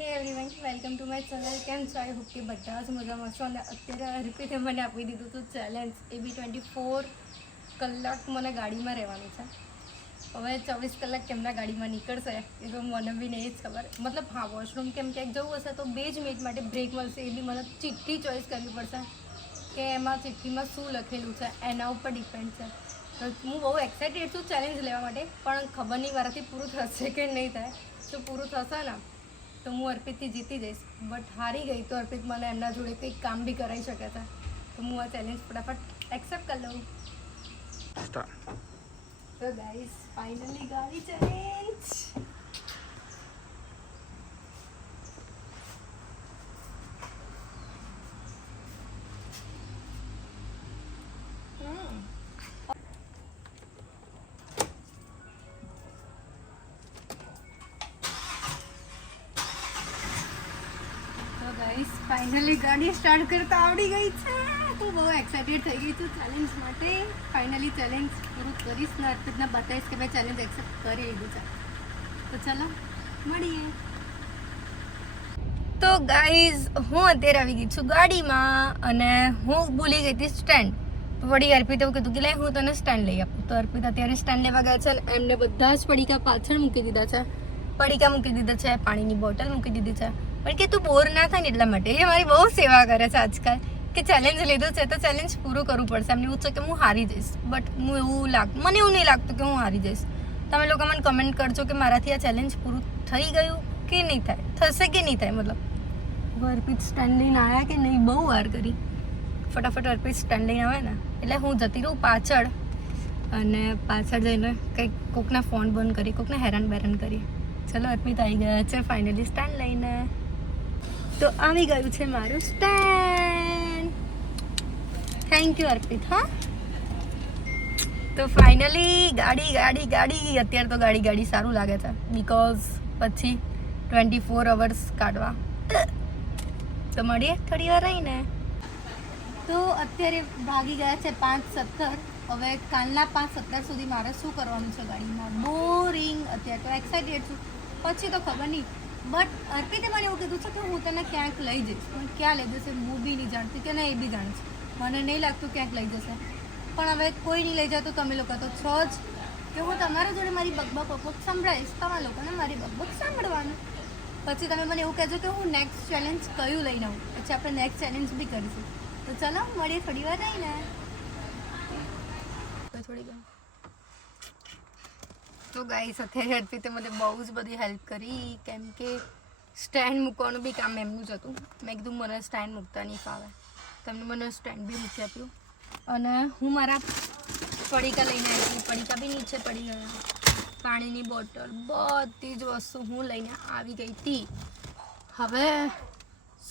Hey everyone welcome to my channel કેમ છો? I hope કે બધા જ મજામાં છો. અને અત્યારે હરપીતે મને આપી દીધું હતું ચેલેન્જ એ બી ટ્વેન્ટી ફોર કલાક મને ગાડીમાં રહેવાનું છે. હવે ચોવીસ કલાક કેમના ગાડીમાં નીકળશે, એ તો મને બી નહીં જ ખબર. મતલબ, હા વોશરૂમ કેમ ક્યાંક જવું હશે તો બે જ મિનિટ માટે બ્રેક મળશે. એ બી મને ચિઠ્ઠી ચોઈસ કરવી પડશે કે એમાં ચિઠ્ઠીમાં શું લખેલું છે, એના ઉપર ડિપેન્ડ છે. તો હું બહુ એક્સાઇટેડ છું ચેલેન્જ લેવા માટે, પણ ખબર નહીં મારાથી પૂરું થશે કે નહીં થાય. જો પૂરું થશે ને તો હું અર્પિતથી જીતી જઈશ. બટ હારી ગઈ તો અર્પિત મને એમના જોડે કંઈક કામ બી કરાવી શકે છે. તો હું આ ચેલેન્જ ફટાફટ એક્સેપ્ટ કરી લઉં. તો ગાઈસ ફાઇનલી ગાડી ચેલેન્જ તો ગાઈસ ફાઇનલી ગાડી સ્ટાર્ટ કરતા આવડી ગઈ છે. હું બહુ એક્સાઇટેડ થઈ ગઈ છું ચેલેન્જ માટે. ફાઇનલી ચેલેન્જ પૂરું કરીશ, ને અર્પિતને બતાવીશ કે મેં ચેલેન્જ એક્સેપ્ટ કરી લીધું છે. તો ચાલો, મળીએ. તો ગાઈઝ હું અત્યારે આવી ગઈ છું ગાડીમાં અને હું ભૂલી ગઈ હતી સ્ટેન્ડ વળી અર્પિત એવું કીધું કે લે, હું તને સ્ટેન્ડ લઈ આપું. તો અર્પિત અત્યારે સ્ટેન્ડ લેવા ગયા છે એમને બધા જ પડીકા પાછળ મૂકી દીધા છે. પડીકા મૂકી દીધા છે પાણીની બોટલ મૂકી દીધી છે. પણ કે તું બોર ના થાય ને એટલા માટે એ મારી બહુ સેવા કરે છે આજકાલ. કે ચેલેન્જ લીધો છે તો ચેલેન્જ પૂરું કરવું પડશે. એમને એવું છે કે હું હારી જઈશ. બટ હું એવું લાગ મને એવું નહીં લાગતું કે હું હારી જઈશ. તમે લોકો મને કમેન્ટ કરજો કે મારાથી આ ચેલેન્જ પૂરું થઈ ગયું કે નહીં થાય? થશે કે નહીં થાય મતલબ? અર્પિત સ્ટેન્ડ લઈને આવ્યા કે નહીં? બહુ વાર કરી. ફટાફટ અર્પિત સ્ટેન્ડ લઈને આવે ને. એટલે હું જતી રહું પાછળ. અને પાછળ જઈને કંઈક કોકના ફોન બંધ કરી કોકને હેરાન બેરાન કરી ચલો અર્પિત આવી ગયા છે ફાઇનલી સ્ટેન્ડ લઈને. તો આવી ગયું છે મારું સ્ટેન્ડ થેન્ક યુ અર્પિત, હા. તો ફાઇનલી ગાડી ગાડી ગાડી. અત્યારે તો ગાડી ગાડી સારું લાગે છે બીકોઝ પછી ટ્વેન્ટી ફોર અવર્સ કાઢવા. તો મળીએ થોડી વાર રહીને. તો અત્યારે ભાગી ગયા છે પાંચ સત્તર. હવે કાલના પાંચ સત્તર સુધી મારે શું કરવાનું છે ગાડીમાં? બોરિંગ અત્યારે તો એક્સાઇટેડ છું. પછી તો ખબર નહીં. બટ અર્પિતે મને એવું કીધું છે કે હું તને ક્યાંક લઈ જઈશ. પણ ક્યાં લઈ જશે હું બી નહીં જાણતી કે ના એ બી જાણે છે. મને નહીં લાગતું ક્યાંક લઈ જશે. પણ હવે કોઈ નહીં લઈ જાય તો તમે લોકો તો છો જ. કે હું તમારા જોડે મારી બકબક બકબક સંભળાવીશ. તમારા લોકોને મારી બકબક સાંભળવાનું. પછી તમે મને એવું કહેજો કે હું નેક્સ્ટ ચેલેન્જ કયું લઈને આવું. પછી આપણે નેક્સ્ટ ચેલેન્જ બી કરીશું. તો ચલો, મળીએ થોડી વાર રહીને થોડી ગઈ તો ગાઈસ અત્યારે અર્પિતે મને બહુ જ બધી હેલ્પ કરી. કેમ કે સ્ટેન્ડ મૂકવાનું બી કામ એમનું જ હતું. મેં કીધું, મને સ્ટેન્ડ મૂકતા નહીં ફાવે. તમને મને સ્ટેન્ડ બી મૂકી આપ્યું. અને હું મારા પડીકા લઈને આવી પડીકા બી નીચે પડી ગયા પાણીની બોટલ, બધી જ વસ્તુ હું લઈને આવી ગઈ હતી. હવે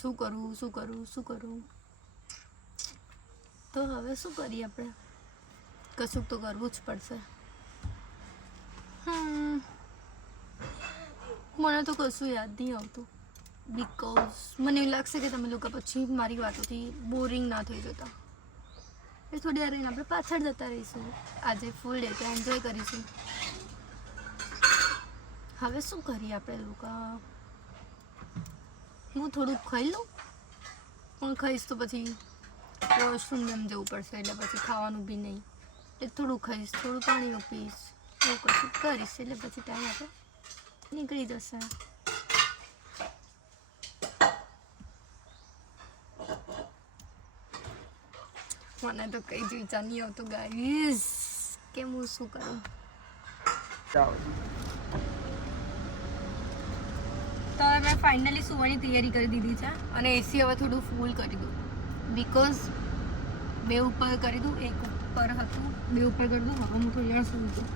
શું કરું શું કરું શું કરું? તો હવે શું કરીએ આપણે? કશુંક તો કરવું જ પડશે. મને તો કશું યાદ નહીં આવતું. બિકોઝ મને એવું લાગશે કે તમે લોકો પછી મારી વાતોથી બોરિંગ ના થઈ જતા. એ થોડી વાર રહીને આપણે પાછળ જતા રહીશું. આજે ફૂલ ડે તો એન્જોય કરીશું. હવે શું કરીએ આપણે લોકો? હું થોડુંક ખાઈ લઉં. પણ ખાઈશ તો પછી વોશરૂમ એમ જવું પડશે એટલે પછી ખાવાનું બી નહીં. એટલે થોડું ખાઈશ, થોડું પાણી પીશ. એવું કશું કરીશ એટલે પછી ટાઈમ આપણે નીકળી જશે. મને તો કઈ જ વિચાર નહીં આવતો ગાઈસ કે હું શું કરું? તો હવે મેં ફાઇનલી સુવાની તૈયારી કરી દીધી છે અને એસી હવે થોડું ફૂલ કરી દઉં. બિકોઝ બે ઉપર કરી દઉં એક ઉપર હતું બે ઉપર કરી દઉં. હવે હું થોડી વાર સૂઈ જાઉં.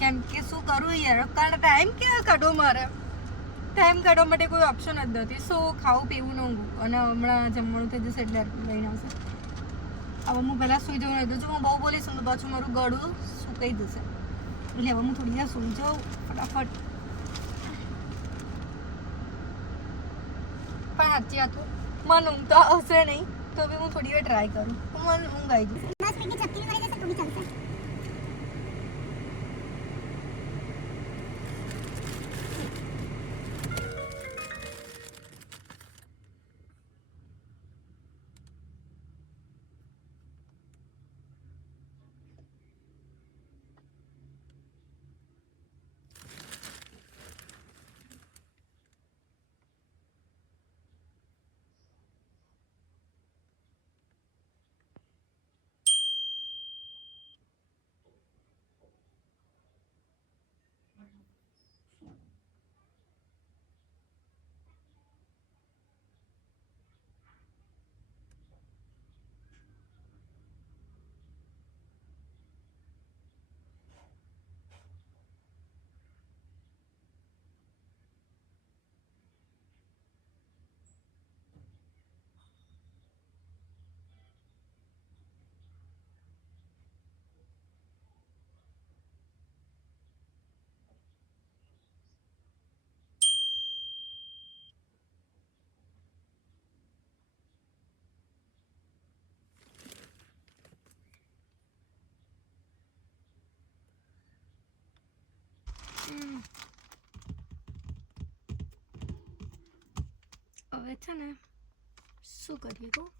કેમ કે શું કરું યાર? કારણ ટાઈમ ક્યાં કાઢો મારે? ટાઈમ કાઢવા માટે કોઈ ઓપ્શન જ નથી. સો ખાવું, પીવું, ન અને હમણાં જમવાનું થઈ જશે એટલે લઈને આવશે. હવે હું પહેલાં સૂઈ જવું નહીં જો હું બહુ બોલીશ તો પાછું મારું ગળું સુકાઈ જશે. એટલે હવે હું થોડી વાર સૂઈ જાઉં ફટાફટ. પણ સાચી વાત મન ઊંઘ તો આવશે નહીં, તો બી હું થોડી વાર ટ્રાય કરું. મને ઊંઘ આવી જશે. હવે છે ને શું કરીએ કહું?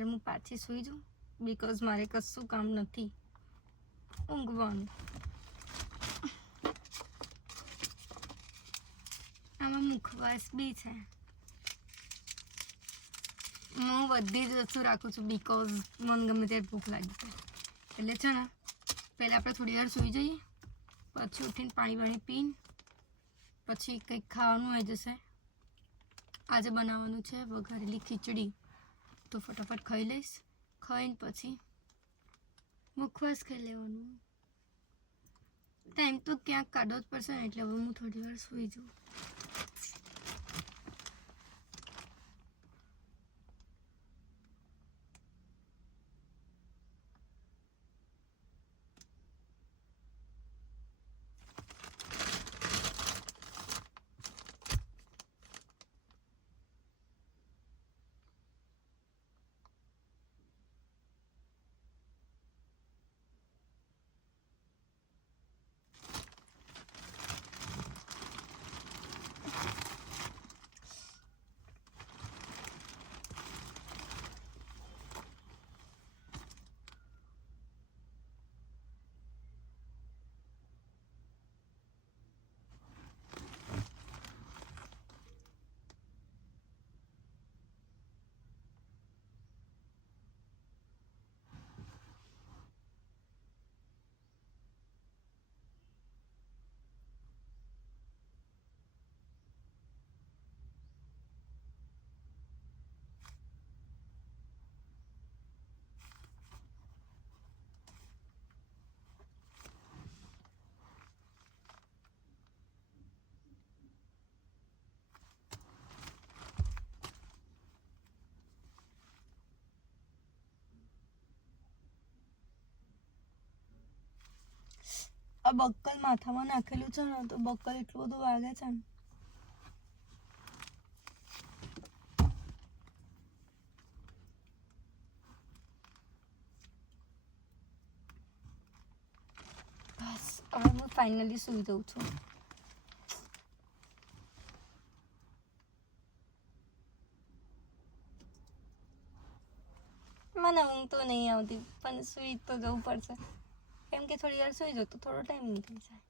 ત્યારે હું પાછી સૂઈ જાઉં? બીકોઝ મારે કશું કામ નથી. ઊંઘવાનું. આમાં મુખવાસ બી છે. હું બધી જ વસ્તુ રાખું છું બીકોઝ મને ગમે ત્યારે ભૂખ લાગી છે. એટલે છે ને, પહેલાં આપણે થોડી વાર સૂઈ જઈએ, પછી ઉઠીને પાણી પાણી પીને, પછી કંઈક ખાવાનું આવી જશે. આજે બનાવવાનું છે વઘારેલી ખીચડી. તો ફટાફટ ખાઈ લઈશ. ખાઈને પછી મુખવાસ ખાઈ લેવાનું. ટાઈમ તો ક્યાંક કાઢવો જ પડશે ને એટલે હવે હું થોડી વાર સૂઈ જાઉં. આ બક્કલ માથામાં નાખેલું છે ને, તો બક્કલ એટલું બધું વાગે છે ને. બસ, હવે હું ફાઇનલી સૂઈ જઉં છું. મને ઊંઘ તો નહીં આવતી, પણ સૂઈ તો જવું પડશે. કેમ કે થોડી વાર સૂઈ તો થોડો ટાઈમ નીકળી જાય.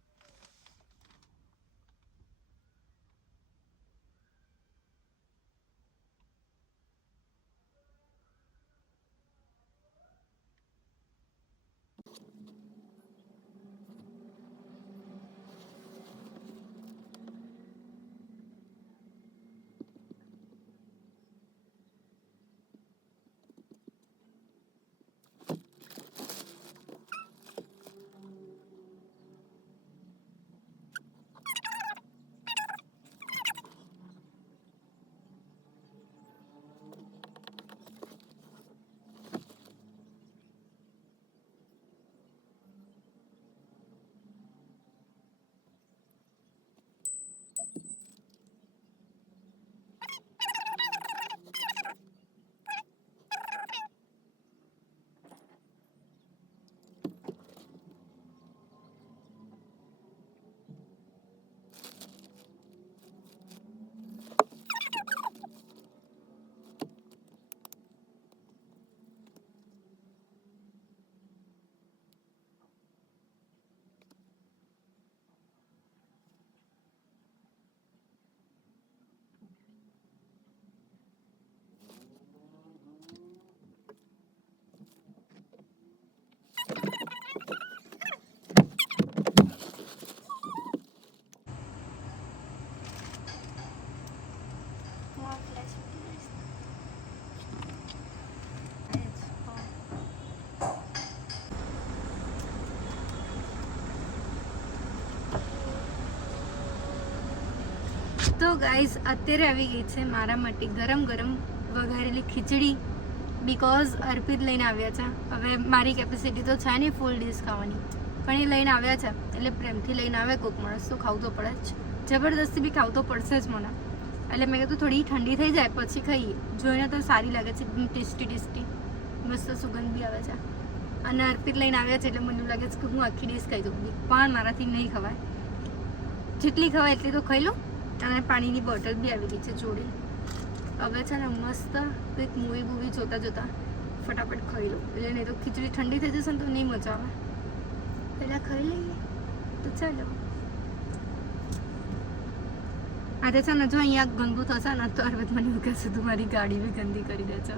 તો ગાઈઝ અત્યારે આવી ગઈ છે મારા માટે ગરમ ગરમ વઘારેલી ખીચડી બિકોઝ અર્પિત લઈને આવ્યા છે. હવે મારી કેપેસિટી તો છે નહીં ફૂલ ડીશ ખાવાની. પણ એ લઈને આવ્યા છે. એટલે પ્રેમથી લઈને આવે કોઈક માણસ તો ખાવું તો પડે જ. જબરદસ્તી બી ખાવું તો પડશે જ મને. એટલે મેં કીધું થોડી ઠંડી થઈ જાય પછી ખાઈએ. જોઈને તો સારી લાગે છે ટેસ્ટી ટેસ્ટી મસ્ત સુગંધ બી આવે છે. અને અર્પિત લઈને આવ્યા છે એટલે મને લાગે છે કે હું આખી ડીશ ખાઈ દઉં. પણ મારાથી નહીં ખવાય. જેટલી ખવાય એટલી તો ખાઈ લઉં. અને પાણીની બોટલ બી આવી ગઈ છે જોડે. હવે છે ને મસ્ત કંઈક મૂવી બૂવી જોતા જોતા ફટાફટ ખાઈ લઉં. એટલે નહીં તો ખીચડી ઠંડી થઈ જશે ને તો નહીં મજા આવે. પહેલાં ખાઈ લઈએ. તો ચાલો. આજે છે ને જો અહીંયા ગંદુ થશે ને, તો અરવત મને કહેશે તું મારી ગાડી બી ગંદી કરી દે છે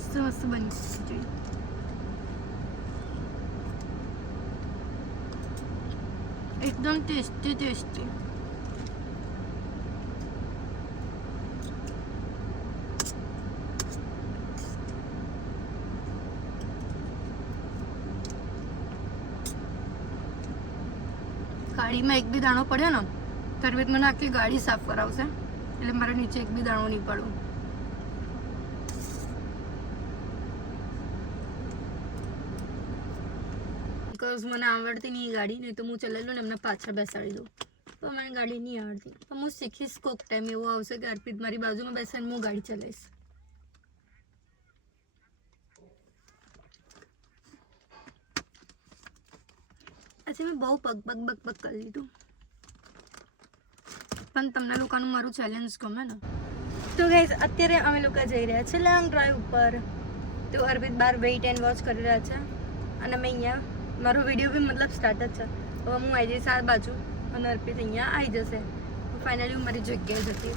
મસ્ત મસ્ત બની ખીચડી એકદમ ટેસ્ટી ટેસ્ટી ગાડીમાં એક બી દાણો પડ્યો ને તરવીત મને આખી ગાડી સાફ કરાવશે. એટલે મારે નીચે એક બી દાણો નહીં પડવું. બીકોઝ મને આવડતી નહીં ગાડી, નહીં તો હું ચલાવી લઉં ને એમને પાછળ બેસાડી દઉં. તો મને ગાડી નહીં આવડતી. પણ હું શીખીશ કોક ટાઈમ એવો આવશે કે અર્પિત મારી બાજુમાં બેસાડીને હું ગાડી ચલાવીશ. આજે મેં બહુ પગ પગ પગ પગ કરી લીધું. પણ તમને લોકોનું મારું ચેલેન્જ ગમે ને. તો ગાઈઝ અત્યારે અમે લોકો જઈ રહ્યા છે લોંગ ડ્રાઈવ ઉપર. તો અરવિંદ બાર વેઇટ એન્ડ વોચ કરી રહ્યા છે. અને મેં અહીંયા મારો વીડિયો બી મતલબ સ્ટાર્ટ જ છે. હવે હું આવી જઈશ આ બાજુ અને અર્પિત અહીંયા આવી જશે. ફાઇનલી હું મારી જગ્યાએ જતી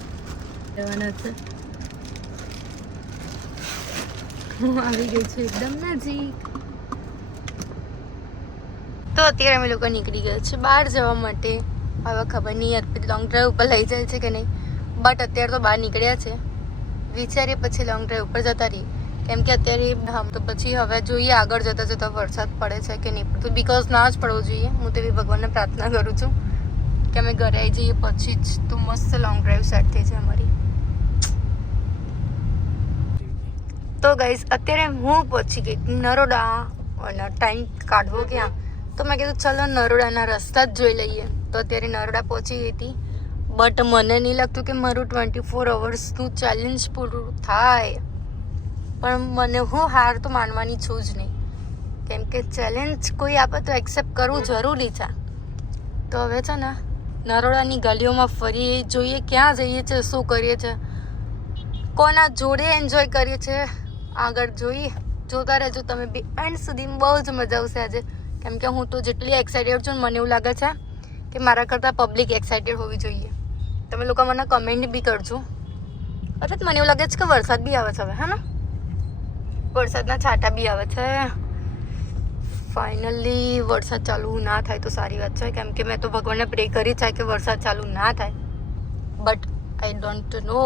રહેવાના છે. હું આવી ગઈ છું એકદમ નજીક. તો અત્યારે અમે લોકો નીકળી ગયા છે બહાર જવા માટે. હવે ખબર નહીં, અર્પિત લોંગ ડ્રાઈવ ઉપર લઈ જાય છે કે નહીં. બટ અત્યારે તો બહાર નીકળ્યા છે. વિચારીએ પછી લોંગ ડ્રાઈવ ઉપર જતા રહીએ. કેમ કે અત્યારે હમ, તો પછી હવે જોઈએ આગળ જતા જતા વરસાદ પડે છે કે નહીં. પડતો બીકોઝ ના જ પડવો જોઈએ. હું તેવી ભગવાનને પ્રાર્થના કરું છું કે અમે ઘરે આવી જઈએ. પછી જ તો મસ્ત લોંગ ડ્રાઈવ સેટ થઈ છે અમારી. તો ગાઈસ અત્યારે હું પહોંચી ગઈ. નરોડા, અને, ટાઈમ કાઢવો ક્યાં? તો મેં કીધું, ચલો નરોડાના રસ્તા જ જોઈ લઈએ. તો અત્યારે નરોડા પહોંચી ગઈ હતી. બટ મને નહીં લાગતું કે મારું ટ્વેન્ટી ફોર અવર્સનું ચેલેન્જ પૂરું થાય. પણ મને હું હાર તો માનવાની છું જ નહીં. કેમ કે ચેલેન્જ કોઈ આપે તો એક્સેપ્ટ કરવું જરૂરી છે. તો હવે છે ને નરોડાની ગલીઓમાં ફરીએ જોઈએ ક્યાં જઈએ છીએ શું કરીએ છીએ કોના જોડે એન્જોય કરીએ છીએ આગળ જોઈએ જોતા રહેજો તમે બી એન્ડ સુધી બહુ જ મજા આવશે આજે. કેમ કે હું તો જેટલી એક્સાઇટેડ છું મને એવું લાગે છે કે મારા કરતાં પબ્લિક એક્સાઇટેડ હોવી જોઈએ. તમે લોકો મને કમેન્ટ બી કરજો. અરે મને એવું લાગે છે કે વરસાદ બી આવે છે હવે હા ને વરસાદના છાંટા બી આવે છે. ફાઇનલી વરસાદ ચાલુ ના થાય તો સારી વાત છે. કેમ કે મેં તો ભગવાનને પ્રે કરી છે કે વરસાદ ચાલુ ના થાય. But I don't know